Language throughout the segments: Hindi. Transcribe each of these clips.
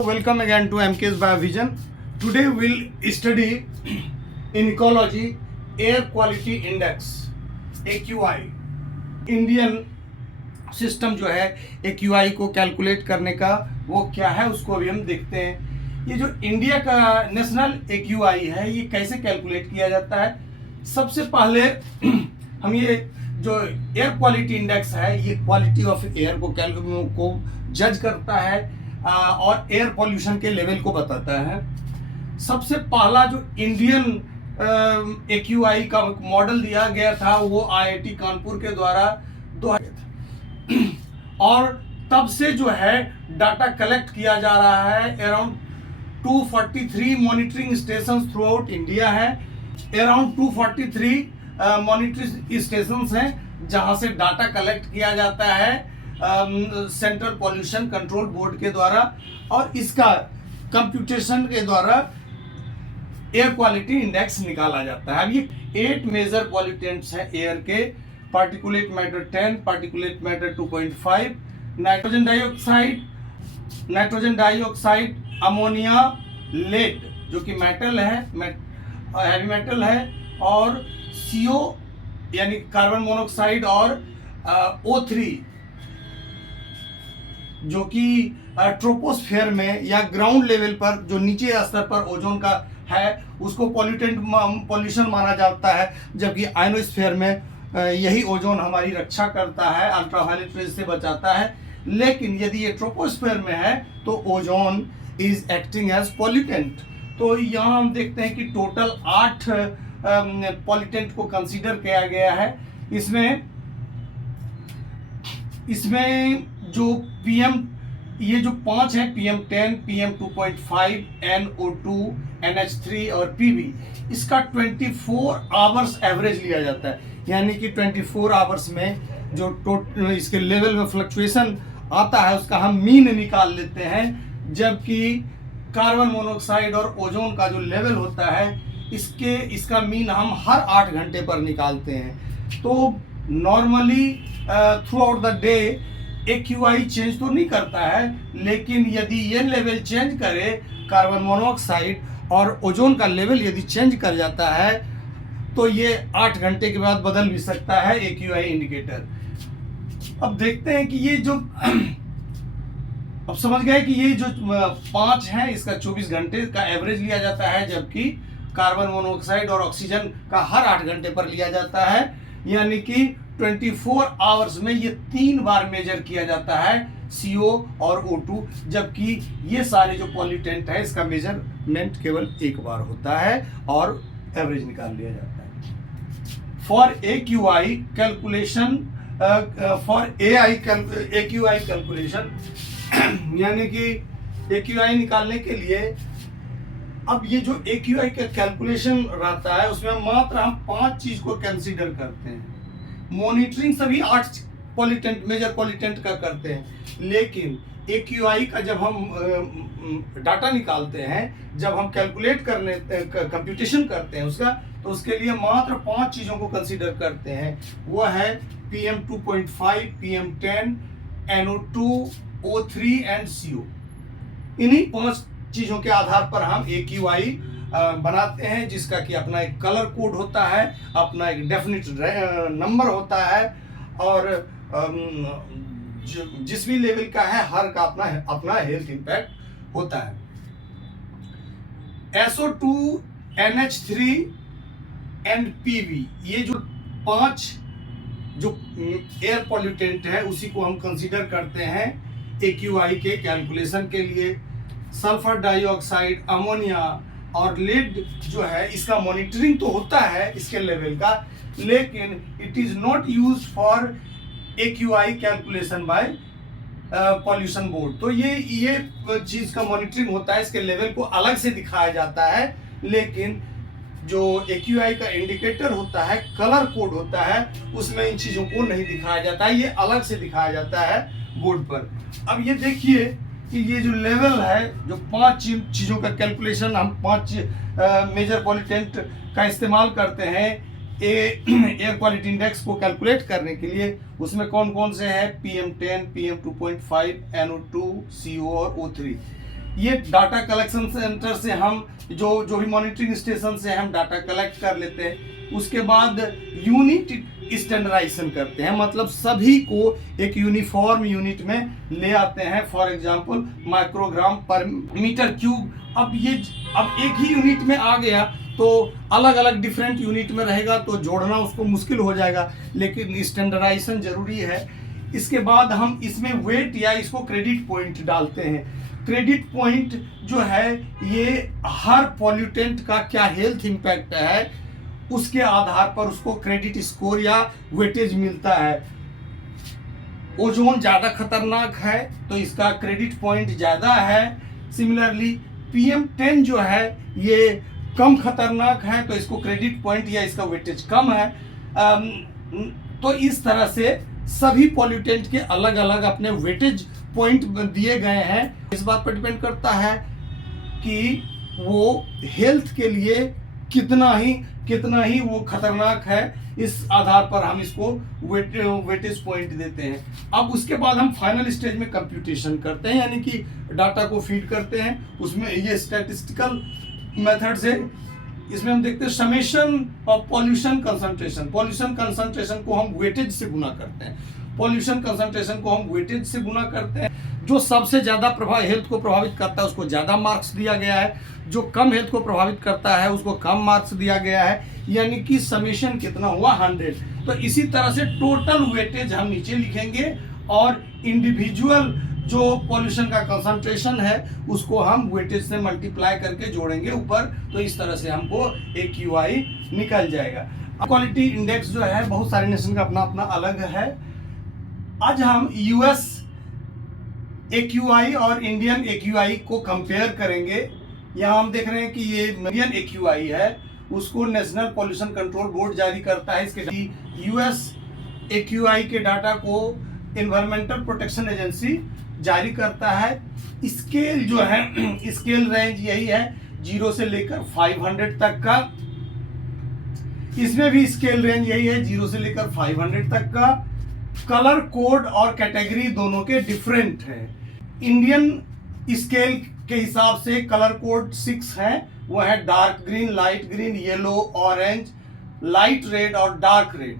Welcome again to MK's Biovision. Today we'll study in ecology air quality index AQI. Indian system जो है AQI को कैलकुलेट करने का वो क्या है उसको अभी हम देखते हैं। ये जो इंडिया का नेशनल AQI है ये कैसे कैलकुलेट किया जाता है। सबसे पहले हम ये जो एयर क्वालिटी इंडेक्स है ये क्वालिटी ऑफ एयर को जज करता है और एयर पोल्यूशन के लेवल को बताता है। सबसे पहला जो इंडियन AQI का मॉडल दिया गया था वो IIT कानपुर के द्वारा 2000 और तब से जो है डाटा कलेक्ट किया जा रहा है। Around 243 monitoring station through out India है। अराउंड 243 मॉनिटरिंग स्टेशन हैं जहां से डाटा कलेक्ट किया जाता है सेंट्रल पॉल्यूशन कंट्रोल बोर्ड के द्वारा और इसका कंप्यूटेशन के द्वारा एयर क्वालिटी इंडेक्स निकाला जाता है। अब ये 8 मेजर पॉल्यूटेंट्स हैं एयर के। Particulate matter 10, particulate matter 2.5, nitrogen dioxide, ammonia, lead जो कि मेटल है, हैवी मेटल है, और CO यानी कार्बन मोनोऑक्साइड और O3 जो कि ट्रोपोस्फेयर में या ग्राउंड लेवल पर जो नीचे स्तर पर ओजोन का है उसको पॉल्यूशन माना जाता है, जबकि आयनोस्फेयर में यही ओजोन हमारी रक्षा करता है, अल्ट्रावायलेट रेज से बचाता है। लेकिन यदि ये ट्रोपोस्फेयर में है तो ozone is acting as pollutant. तो यहाँ हम देखते हैं कि टोटल 8 पॉल्यूटेंट को कंसीडर किया गया है। इसमें जो PM ये जो 5 है PM10, PM2.5, NO2, NH3 और PB, इसका 24 आवर्स एवरेज लिया जाता है। यानी कि 24 आवर्स में जो इसके लेवल में फ्लक्चुएशन आता है उसका हम मीन निकाल लेते हैं, जबकि कार्बन मोनोऑक्साइड और ओजोन का जो लेवल होता है इसका मीन हम हर 8 घंटे पर निकालते हैं। तो normally through out the day AQI change तो नहीं करता है, लेकिन यदि ये लेवल चेंज करे, कार्बन मोनोऑक्साइड और ओजोन का लेवल यदि चेंज कर जाता है तो ये 8 घंटे के बाद बदल भी सकता है AQI इंडिकेटर। अब देखते हैं कि ये जो अब समझ गए कि ये जो 5 है इसका 24 घंटे का एवरेज लिया जाता है, जबकि कार्बन मोनोऑक्साइड और ऑक्सीजन का हर 8 घंटे पर लिया जाता है। यानी कि 24 आवर्स में ये 3 बार मेजर किया जाता है CO और O2, जबकि ये सारे जो पॉल्यूटेंट है इसका मेजरमेंट केवल 1 बार होता है और एवरेज निकाल लिया जाता है। For AQI calculation AQI calculation यानी कि AQI निकालने के लिए अब ये जो AQI का कैलकुलेशन रहता है उसमें मात्र हम 5 चीज को कंसीडर करते हैं। मॉनिटरिंग सभी 8 पॉल्यूटेंट मेजर पॉल्यूटेंट का करते हैं, लेकिन AQI का जब हम डाटा निकालते हैं, जब हम कैलकुलेट करने कंप्यूटेशन करते हैं उसका, तो उसके लिए मात्र 5 चीज़ों को कंसीडर करते हैं। वो है PM2.5, PM10, NO2, O3 and CO। इन्हीं 5 चीज़ों के आधार पर हम AQI बनाते हैं, जिसका कि अपना एक कलर कोड होता है, अपना एक डेफिनिट नंबर होता है, और जिस भी लेवल का है हर का अपना हेल्थ इम्पैक्ट होता है। SO2, NH3 एंड PB ये जो 5 जो एयर पॉल्यूटेंट है उसी को हम कंसीडर करते हैं AQI के कैलकुलेशन के लिए। सल्फर डाइऑक्साइड, अमोनिया और लेड जो है इसका मॉनिटरिंग तो होता है इसके लेवल का, लेकिन it is not used for AQI calculation bye pollution board. तो ये चीज का मॉनिटरिंग होता है, इसके लेवल को अलग से दिखाया जाता है, लेकिन जो AQI का इंडिकेटर होता है, कलर कोड होता है, उसमें इन चीजों को नहीं दिखाया जाता है, ये अलग से दिखाया जाता है बोर्ड पर। अब ये देखिए कि ये जो लेवल है, जो 5 चीज़ों का कैलकुलेशन हम 5 मेजर पॉल्यूटेंट का इस्तेमाल करते हैं एयर क्वालिटी इंडेक्स को कैलकुलेट करने के लिए, उसमें कौन कौन से हैं PM10, PM2.5, NO2, CO और O3। ये डाटा कलेक्शन सेंटर से हम जो भी मॉनिटरिंग स्टेशन से हम डाटा कलेक्ट कर लेते हैं। उसके बाद यूनिट स्टैंडर्डाइजेशन करते हैं, मतलब सभी को एक यूनिफॉर्म यूनिट में ले आते हैं। फॉर एग्जांपल माइक्रोग्राम पर मीटर क्यूब। अब एक ही यूनिट में आ गया तो अलग अलग डिफरेंट यूनिट में रहेगा तो जोड़ना उसको मुश्किल हो जाएगा, लेकिन स्टैंडर्डाइजेशन जरूरी है। इसके बाद हम इसमें वेट या इसको क्रेडिट पॉइंट डालते हैं। क्रेडिट पॉइंट जो है ये हर पॉल्यूटेंट का क्या हेल्थ इम्पैक्ट है उसके आधार पर उसको क्रेडिट स्कोर या वेटेज मिलता है। ओजोन ज्यादा खतरनाक है तो इसका क्रेडिट पॉइंट ज्यादा है। सिमिलरली PM10 जो है ये कम खतरनाक है तो इसको क्रेडिट पॉइंट या इसका वेटेज कम है। तो इस तरह से सभी पॉल्यूटेंट के अलग अलग अपने वेटेज पॉइंट दिए गए हैं। इस बात पर डिपेंड करता है कि वो हेल्थ के लिए कितना ही वो खतरनाक है। इस आधार पर हम इसको वेटेज पॉइंट देते हैं। अब उसके बाद हम फाइनल स्टेज में कंप्यूटेशन करते हैं, यानी कि डाटा को फीड करते हैं। उसमें ये स्टैटिस्टिकल मेथड से इसमें हम देखते हैं summation of pollution concentration. Pollution concentration को हम वेटेज से गुना करते हैं। पॉल्यूशन कंसंट्रेशन को हम वेटेज से गुना करते हैं। जो सबसे ज्यादा हेल्थ को प्रभावित करता है उसको ज्यादा मार्क्स दिया गया है, जो कम हेल्थ को प्रभावित करता है उसको कम मार्क्स दिया गया है, यानी कि समेशन कितना हुआ 100। तो इसी तरह से टोटल वेटेज हम नीचे लिखेंगे और इंडिविजुअल जो पॉल्यूशन का कंसंट्रेशन है उसको हम वेटेज से मल्टीप्लाई करके जोड़ेंगे ऊपर। तो इस तरह से हमको AQI निकल जाएगा। क्वालिटी इंडेक्स जो है बहुत सारे नेशन का अपना अपना अलग है। आज हम US AQI और इंडियन AQI को कंपेयर करेंगे। यहाँ हम देख रहे हैं कि ये इंडियन AQI है, उसको नेशनल पॉल्यूशन कंट्रोल बोर्ड जारी करता है। इसके US AQI के डाटा को एनवायरमेंटल प्रोटेक्शन एजेंसी जारी करता है। स्केल जो है स्केल रेंज यही है 0 से लेकर 500 तक का। इसमें भी स्केल रेंज यही है 0 से लेकर 500 तक का। कलर कोड और कैटेगरी दोनों के डिफरेंट है। इंडियन स्केल के हिसाब से कलर कोड 6 है, वो है dark green, light green, yellow, orange, light red और डार्क रेड।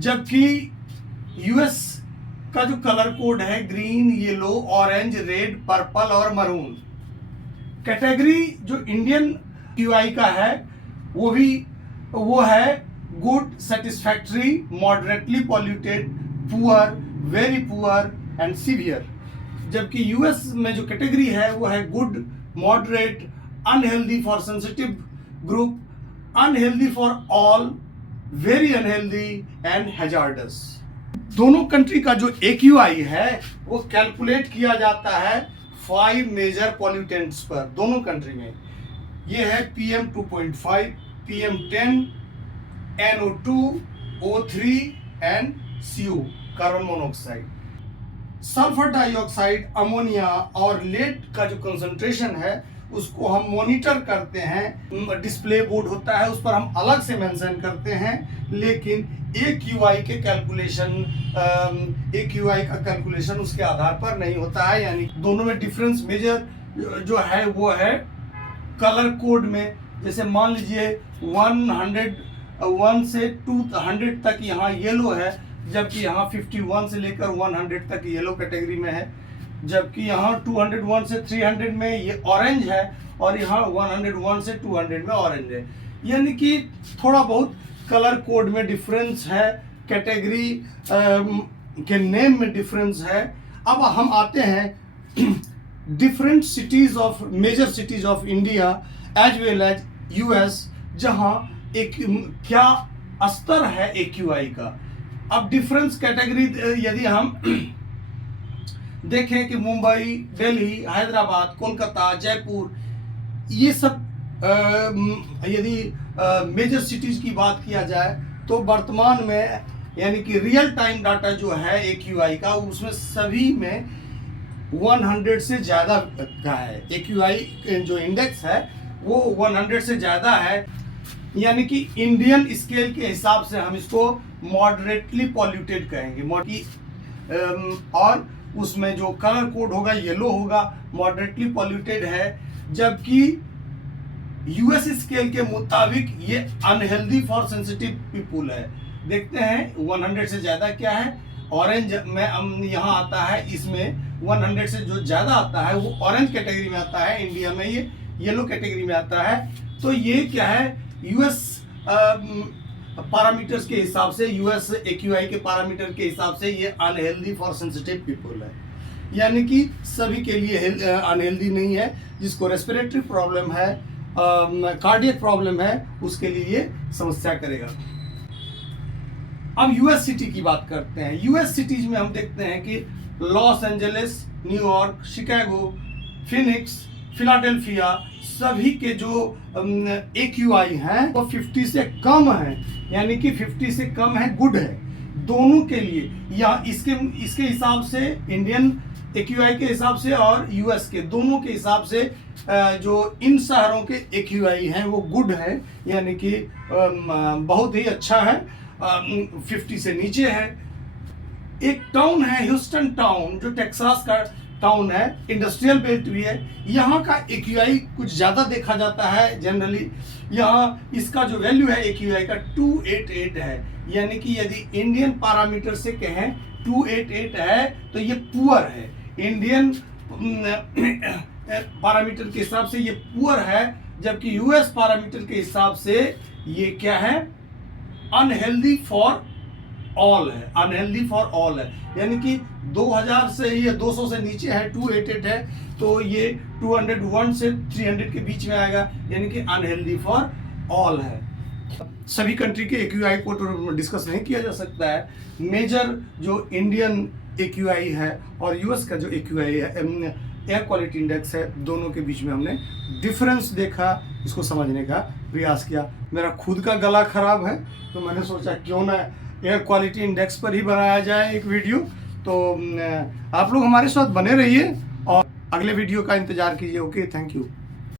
जबकि US का जो कलर कोड है green, yellow, orange, red, purple और मरून। कैटेगरी जो इंडियन QI का है वो है good, satisfactory, moderately polluted, poor, very poor and severe. जबकि US में जो कैटेगरी है वो है good, moderate, unhealthy for sensitive group, unhealthy for all, very unhealthy and hazards. दोनों कंट्री का जो AQI है वो कैलकुलेट किया जाता है 5 मेजर पॉल्यूटेंट्स पर दोनों कंट्री में। ये है PM2.5, PM10, NO2, O3 and CO carbon monoxide. Sulphur dioxide, ammonia और लेड का जो कंसंट्रेशन है उसको हम मॉनिटर करते हैं। डिस्प्ले बोर्ड होता है उस पर हम अलग से मेंशन करते हैं, लेकिन AQI का कैलकुलेशन उसके आधार पर नहीं होता है। यानी दोनों में डिफरेंस मेजर जो है वो है कलर कोड में। जैसे मान लीजिए 101 से 200 तक यहाँ येलो है, जबकि यहाँ 51 से लेकर 100 तक येलो कैटेगरी में है। जबकि यहाँ 201 से 300 में ये ऑरेंज है और यहाँ 101 से 200 में ऑरेंज है। यानी कि थोड़ा बहुत कलर कोड में डिफरेंस है, कैटेगरी के नेम में डिफरेंस है। अब हम आते हैं different cities of major cities of India as well as US, जहाँ एक क्या स्तर है AQI का। अब डिफरेंस कैटेगरी यदि हम देखें कि मुंबई, दिल्ली, हैदराबाद, कोलकाता, जयपुर, ये सब यदि मेजर सिटीज की बात किया जाए तो वर्तमान में यानी कि रियल टाइम डाटा जो है AQI का उसमें सभी में 100 से ज़्यादा का है। AQI जो इंडेक्स है वो 100 से ज़्यादा है। यानी कि इंडियन स्केल के हिसाब से हम इसको मॉडरेटली पॉल्यूटेड कहेंगे। और उसमें जो कलर कोड होगा येलो होगा, मॉडरेटली पॉल्यूटेड है, जबकि यूएस स्केल के मुताबिक ये अनहेल्दी फॉर सेंसिटिव पीपुल है। देखते हैं 100 से ज़्यादा क्या है। ऑरेंज में यहाँ आता है, इसमें 100 से जो ज़्यादा आता है वो ऑरेंज कैटेगरी में आता है, इंडिया में ये येलो कैटेगरी में आता है। तो ये क्या है, यूएस पैरामीटर्स के हिसाब से, यूएस एक्यूआई के पैरामीटर के हिसाब से ये अनहेल्दी फॉर सेंसिटिव पीपल है, यानी कि सभी के लिए अनहेल्दी नहीं है। जिसको रेस्पिरेटरी प्रॉब्लम है, कार्डियक प्रॉब्लम है, उसके लिए ये समस्या करेगा। अब यूएस सिटी की बात करते हैं। यूएस सिटीज में हम देखते हैं कि Los Angeles, New York, Chicago, Phoenix, Philadelphia, सभी के जो एक्यूआई हैं वो 50 से कम है, यानी कि 50 से कम है, गुड है दोनों के लिए। या इसके हिसाब से, इंडियन एक्यूआई के हिसाब से और यूएस के दोनों के हिसाब से जो इन शहरों के एक्यूआई हैं वो गुड है, यानी कि बहुत ही अच्छा है, 50 से नीचे है। एक टाउन है ह्यूस्टन टाउन, जो टेक्सास का टाउन है, इंडस्ट्रियल बेल्ट भी है। यहाँ का एक्यूआई कुछ ज़्यादा देखा जाता है जनरली। यहाँ इसका जो वैल्यू है एक्यूआई का 288 है, यानी कि यदि इंडियन पैरामीटर से कहें 288 है तो ये पुअर है। इंडियन पैरामीटर के हिसाब से ये पुअर है, जबकि यूएस पैरामीटर के हिसाब से ये क्या है, अनहेल्दी फॉर ऑल है, अनहेल्दी फॉर ऑल है, यानी कि 2000 से ये 200 से नीचे है, 288 है, तो ये 201 से 300 के बीच में आएगा, यानी कि अनहेल्दी फॉर ऑल है। सभी कंट्री के एक्यूआई को तो डिस्कस नहीं किया जा सकता है। मेजर जो इंडियन एक्यूआई है और यूएस का जो एक्यूआई है, एयर क्वालिटी इंडेक्स है, दोनों के बीच में हमने डिफरेंस देखा, इसको समझने का प्रयास किया। मेरा खुद का गला खराब है तो मैंने सोचा क्यों ना एयर क्वालिटी इंडेक्स पर ही बनाया जाए एक वीडियो। तो आप लोग हमारे साथ बने रहिए और अगले वीडियो का इंतजार कीजिए। Okay, thank you.